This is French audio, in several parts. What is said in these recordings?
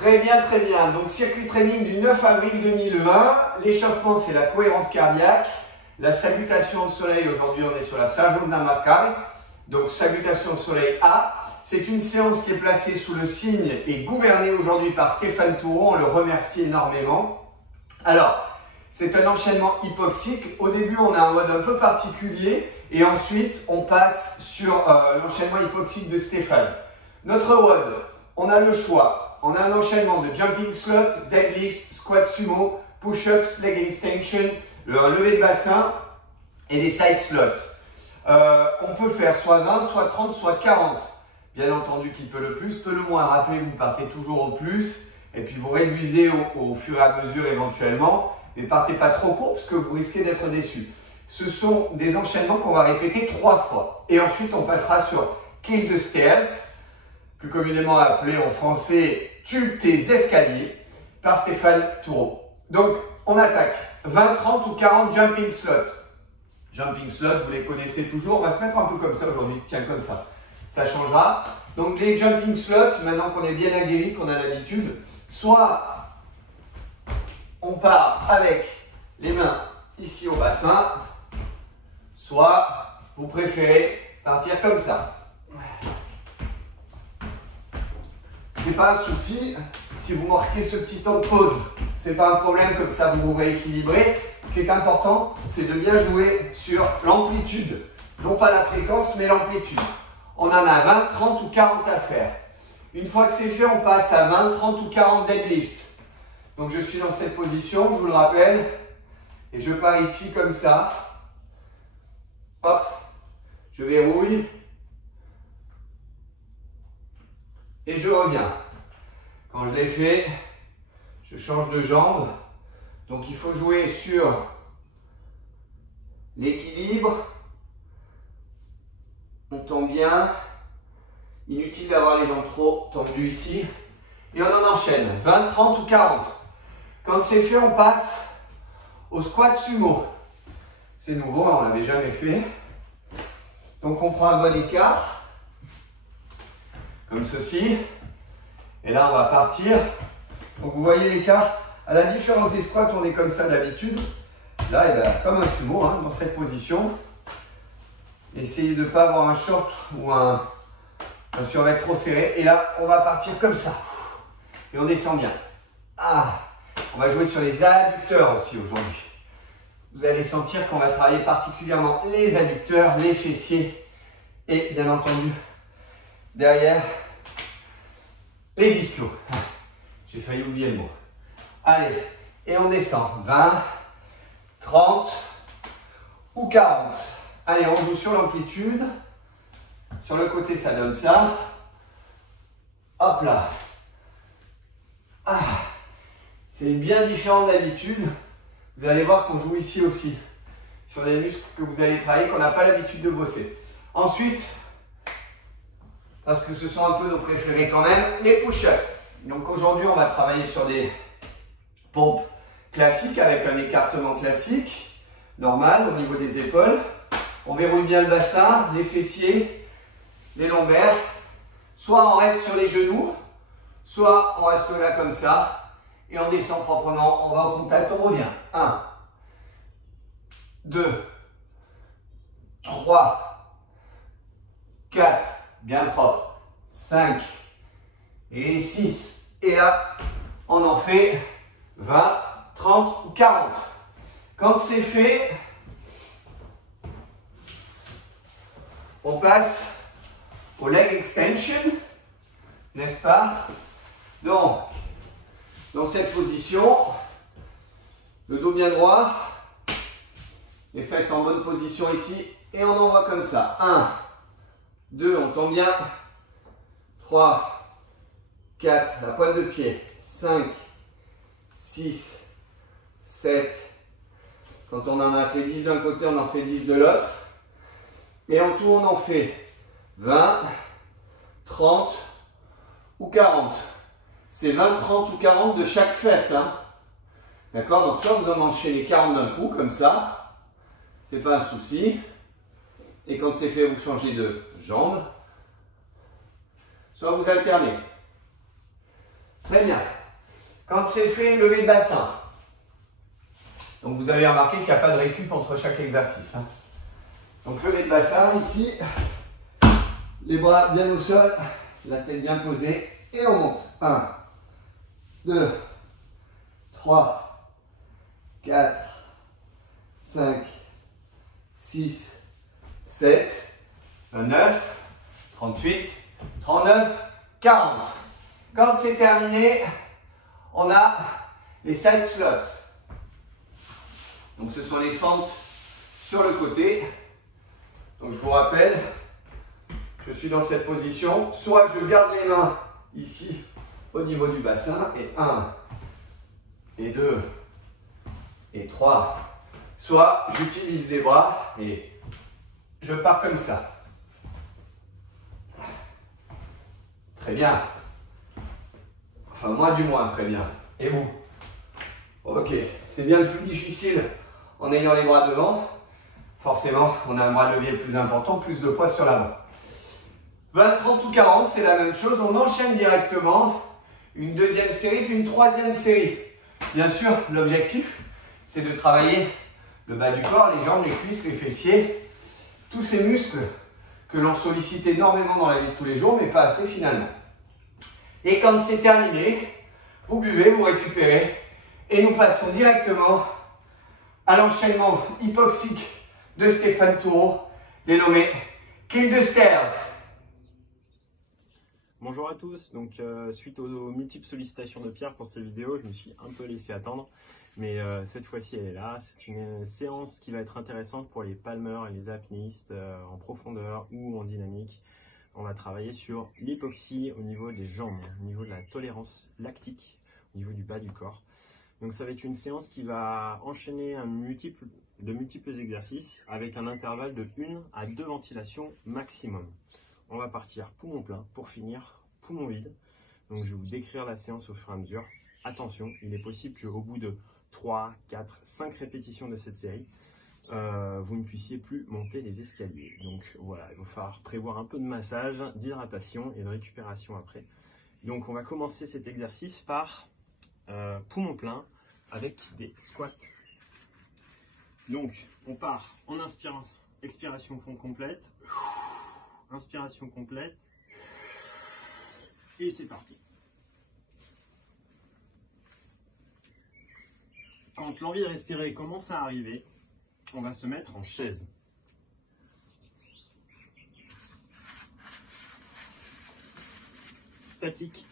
Très bien, très bien. Donc, circuit training du 9 avril 2020. L'échauffement, c'est la cohérence cardiaque. La salutation au soleil, aujourd'hui, on est sur la Sajjana Namaskar. Donc, salutation au soleil A. C'est une séance qui est placée sous le signe et gouvernée aujourd'hui par Stéphane Touron. On le remercie énormément. Alors, c'est un enchaînement hypoxique. Au début, on a un mode un peu particulier et ensuite, on passe sur l'enchaînement hypoxique de Stéphane. Notre WOD, on a le choix. On a un enchaînement de jumping slot, deadlift, squat sumo, push-ups, leg extension, un lever de bassin et des side slots. On peut faire soit 20, soit 30, soit 40. Bien entendu, qui peut le plus, peut le moins. Rappelez-vous, partez toujours au plus et puis vous réduisez au fur et à mesure éventuellement. Mais partez pas trop court parce que vous risquez d'être déçu. Ce sont des enchaînements qu'on va répéter 3 fois. Et ensuite, on passera sur kill the stairs, plus communément appelé en français tue tes escaliers, par Stéphane Touron. Donc, on attaque 20, 30 ou 40 jumping slots. Jumping slots, vous les connaissez toujours. On va se mettre un peu comme ça aujourd'hui. Tiens, comme ça. Ça changera. Donc, les jumping slots, maintenant qu'on est bien aguerri, qu'on a l'habitude, soit on part avec les mains ici au bassin, soit vous préférez partir comme ça. C'est pas un souci si vous marquez ce petit temps de pause. C'est pas un problème, comme ça vous vous rééquilibrez. Ce qui est important, c'est de bien jouer sur l'amplitude. Non pas la fréquence, mais l'amplitude. On en a 20, 30 ou 40 à faire. Une fois que c'est fait, on passe à 20, 30 ou 40 deadlift. Donc je suis dans cette position, je vous le rappelle, et je pars ici comme ça. Hop, je verrouille. Et je reviens. Quand je l'ai fait, je change de jambe. Donc il faut jouer sur l'équilibre. On tombe bien. Inutile d'avoir les jambes trop tendues ici. Et on en enchaîne. 20, 30 ou 40. Quand c'est fait, on passe au squat sumo. C'est nouveau, on ne l'avait jamais fait. Donc on prend un bon écart. Comme ceci. Et là, on va partir. Donc vous voyez l'écart. À la différence des squats, on est comme ça d'habitude. Là, il est comme un sumo, hein, dans cette position. Essayez de ne pas avoir un short ou un survêt trop serré. Et là, on va partir comme ça. Et on descend bien. Ah. On va jouer sur les adducteurs aussi aujourd'hui. Vous allez sentir qu'on va travailler particulièrement les adducteurs, les fessiers et bien entendu derrière les ischios. J'ai failli oublier le mot. Allez, et on descend. 20, 30 ou 40. Allez, on joue sur l'amplitude. Sur le côté, ça donne ça. Hop là. Ah. C'est bien différent d'habitude. Vous allez voir qu'on joue ici aussi. Sur les muscles que vous allez travailler, qu'on n'a pas l'habitude de bosser. Ensuite, parce que ce sont un peu nos préférés quand même, les push-ups. Donc aujourd'hui, on va travailler sur des pompes classiques avec un écartement classique, normal au niveau des épaules. On verrouille bien le bassin, les fessiers, les lombaires. Soit on reste sur les genoux, soit on reste là comme ça. Et on descend proprement, on va au contact, on revient. 1, 2, 3, 4, bien propre, 5 et 6. Et là, on en fait 20, 30 ou 40. Quand c'est fait, on passe au leg extension, n'est-ce pas? Donc, dans cette position, le dos bien droit, les fesses en bonne position ici, et on envoie comme ça. 1, 2, on tombe bien. 3, 4, la pointe de pied. 5, 6, 7. Quand on en a fait 10 d'un côté, on en fait 10 de l'autre. Et en tout, on en fait 20, 30 ou 40. C'est 20, 30 ou 40 de chaque fesse. Hein. D'accord? Donc soit vous en enchaînez 40 d'un coup, comme ça. C'est pas un souci. Et quand c'est fait, vous changez de jambe. Soit vous alternez. Très bien. Quand c'est fait, levez le bassin. Donc vous avez remarqué qu'il n'y a pas de récup entre chaque exercice. Hein. Donc levez le bassin ici. Les bras bien au sol. La tête bien posée. Et on monte. 1, 2, 3, 4, 5, 6, 7, 29, 38, 39, 40. Quand c'est terminé, on a les side slots. Donc ce sont les fentes sur le côté. Donc je vous rappelle, je suis dans cette position. Soit je garde les mains ici au niveau du bassin. Et 1, et 2, et 3. Soit j'utilise les bras et je pars comme ça. Très bien. Enfin, moi du moins, très bien. Et vous? Ok, c'est bien le plus difficile en ayant les bras devant. Forcément, on a un bras de levier plus important, plus de poids sur l'avant. 20, 30 ou 40, c'est la même chose. On enchaîne directement une deuxième série, puis une troisième série. Bien sûr, l'objectif, c'est de travailler le bas du corps, les jambes, les cuisses, les fessiers, tous ces muscles que l'on sollicite énormément dans la vie de tous les jours, mais pas assez finalement. Et quand c'est terminé, vous buvez, vous récupérez, et nous passons directement à l'enchaînement hypoxique de Stéphane Toureau, dénommé Kill the Stairs. Bonjour à tous, donc suite aux multiples sollicitations de Pierre pour ces vidéos, je me suis un peu laissé attendre, mais cette fois-ci elle est là. C'est une séance qui va être intéressante pour les palmeurs et les apnéistes en profondeur ou en dynamique. On va travailler sur l'hypoxie au niveau des jambes, au niveau de la tolérance lactique, au niveau du bas du corps. Donc ça va être une séance qui va enchaîner de multiples exercices avec un intervalle de 1 à 2 ventilations maximum. On va partir poumon plein pour finir poumon vide. Donc je vais vous décrire la séance au fur et à mesure. Attention, il est possible qu'au bout de 3, 4, 5 répétitions de cette série, vous ne puissiez plus monter les escaliers. Donc voilà, il va falloir prévoir un peu de massage, d'hydratation et de récupération après. Donc on va commencer cet exercice par poumon plein avec des squats. Donc on part en inspirant, expiration fond complète. Inspiration complète. Et c'est parti. Quand l'envie de respirer commence à arriver, on va se mettre en chaise. Statique.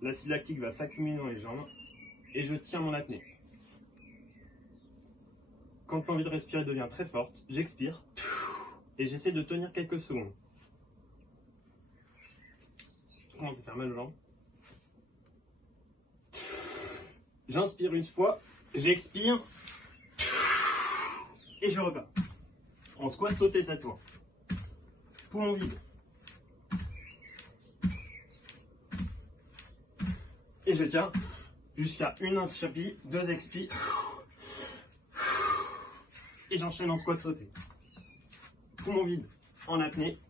L'acide lactique va s'accumuler dans les jambes et je tiens mon apnée. Quand l'envie de respirer devient très forte, j'expire et j'essaie de tenir quelques secondes. Je commence à faire mal aux jambes. J'inspire une fois, j'expire et je repars. En squat sauté cette fois. Poumon vide. Et je tiens jusqu'à une inspire, 2 expires. Et j'enchaîne en squat sauté. Poumon vide en apnée.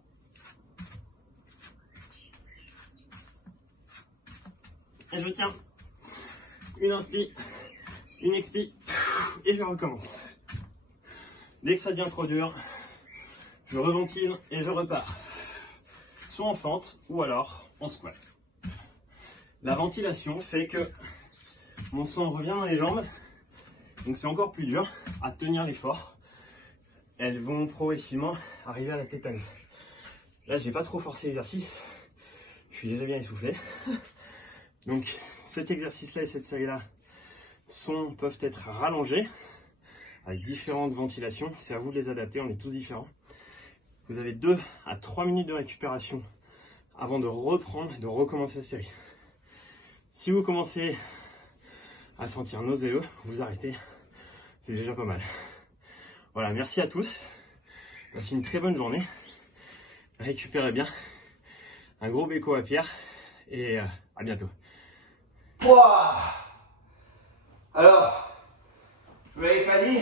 Et je tiens. Une inspire, une expire. Et je recommence. Dès que ça devient trop dur, je reventile et je repars. Soit en fente ou alors en squat. La ventilation fait que mon sang revient dans les jambes. Donc c'est encore plus dur à tenir l'effort. Elles vont progressivement arriver à la tétanie. Là, j'ai pas trop forcé l'exercice. Je suis déjà bien essoufflé. Donc cet exercice-là et cette série-là peuvent être rallongés avec différentes ventilations. C'est à vous de les adapter, on est tous différents. Vous avez 2 à 3 minutes de récupération avant de reprendre et de recommencer la série. Si vous commencez à sentir nauséeux, vous arrêtez. C'est déjà pas mal. Voilà, merci à tous. Passez une très bonne journée. Récupérez bien. Un gros béco à Pierre et à bientôt. Pouah. Alors, je vous l'avais pas dit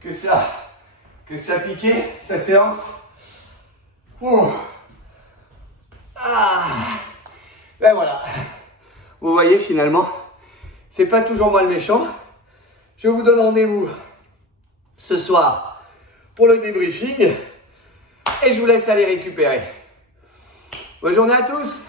que ça piquait, sa séance. Ben voilà. Vous voyez finalement, c'est pas toujours moi le méchant. Je vous donne rendez-vous ce soir pour le débriefing et je vous laisse aller récupérer. Bonne journée à tous.